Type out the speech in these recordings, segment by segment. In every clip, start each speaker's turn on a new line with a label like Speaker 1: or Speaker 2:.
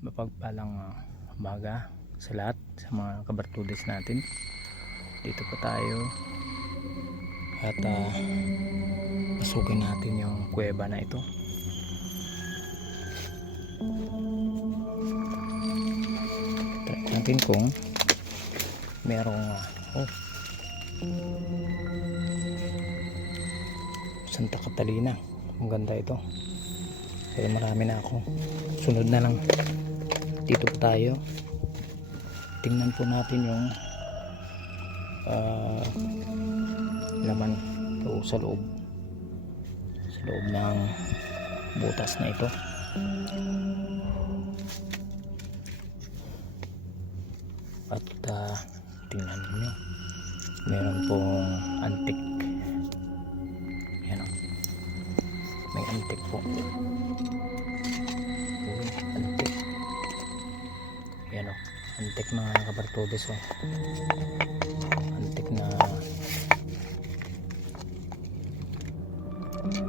Speaker 1: mapagpalang uh, umaga sa lahat sa mga kabartudes natin. Dito po tayo. At uh, pasukin natin yung kuweba na ito. Try natin kung merong uh, oh. Santa Catalina. Ang ganda ito pero marami na ako sunod na lang. Dito tayo. Tingnan po natin yung ah, laman o sa loob. Sa loob ng butas na ito. At ah, tingnan nyo meron pong antik antik po Uy, antik yan o antik mga kabartodes o antik na.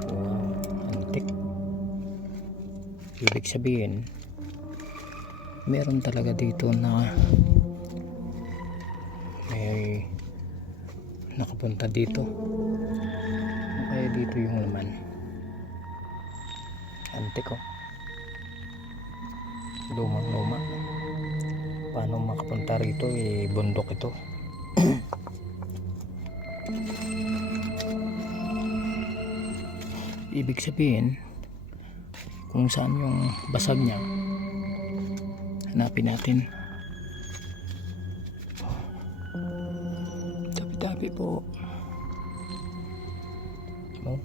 Speaker 1: Wow antik. Ibig sabihin meron talaga dito na may nakapunta dito. O kaya dito yung laman antik oh lumang luma paano makapunta rito eh bundok ito? Ibig sabihin kung saan yung basag niya hanapin natin. Tabi-tabi po. Oh,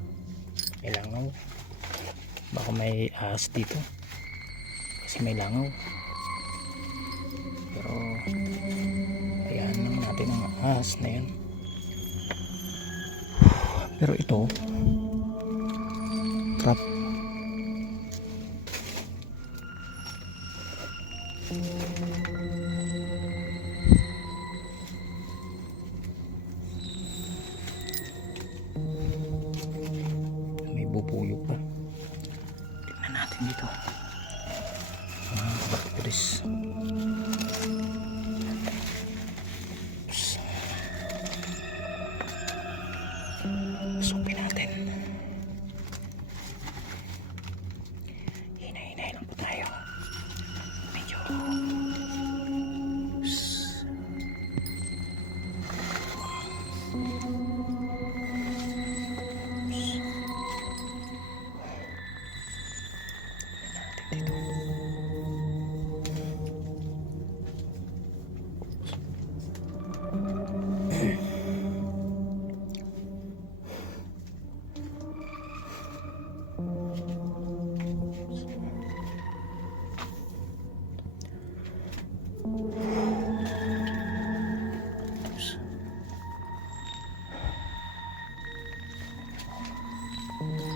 Speaker 1: may langaw baka may ahas dito. Kasi may langaw. Pero ayan naman natin ang ahas na yan pero ito trap. May bubuyog pa natin dito. Mga bakteris Thank you.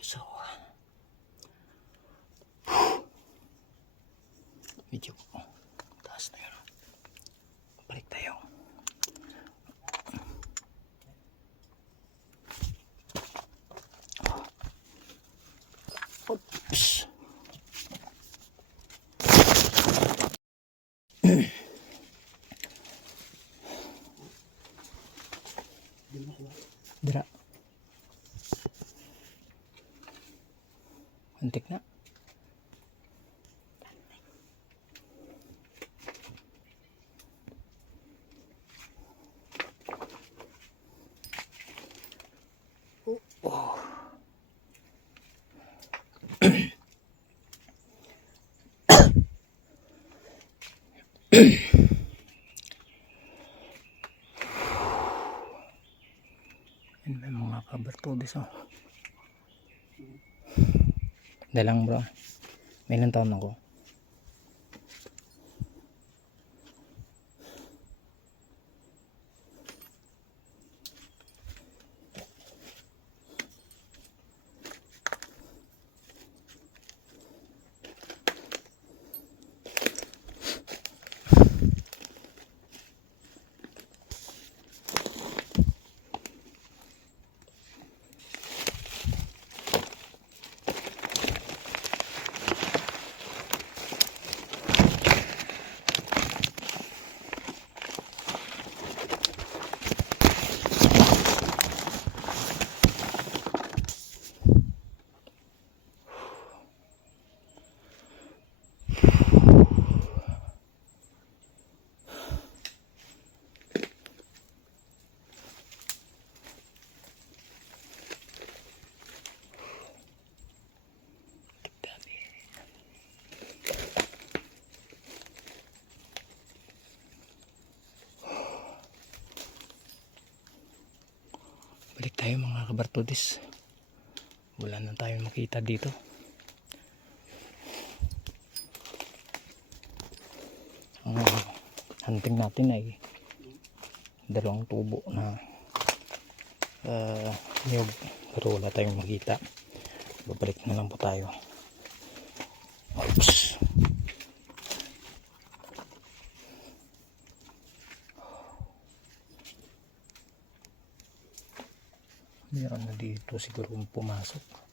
Speaker 1: Basawa. Medyo taas na yun. Balik tayo. Oops. Dira. Antik na. Yan may mga kabartudis oh. Dalang bro. May ilang taon. Balik tayo mga kabartudis. Wala na tayo makita dito. Ang hunting natin ay dalawang tubo na uh, niyog. Pero wala tayong makita. Babalik na lang po tayo. Oops. Meron na dito siguro pumasok.